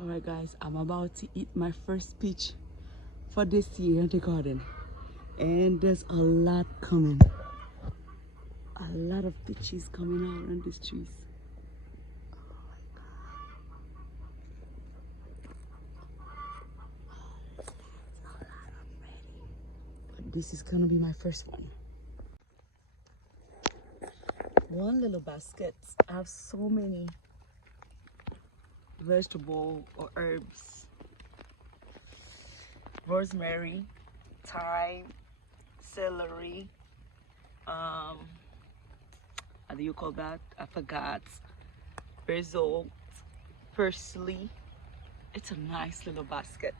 Alright guys, I'm about to eat my first peach for this year in the garden. And there's a lot coming. A lot of peaches coming out on these trees. But this is gonna be my first one. One little basket. I have so many vegetable or herbs. Rosemary, thyme, celery, how do you call that? I forgot. Basil, parsley. It's a nice little basket.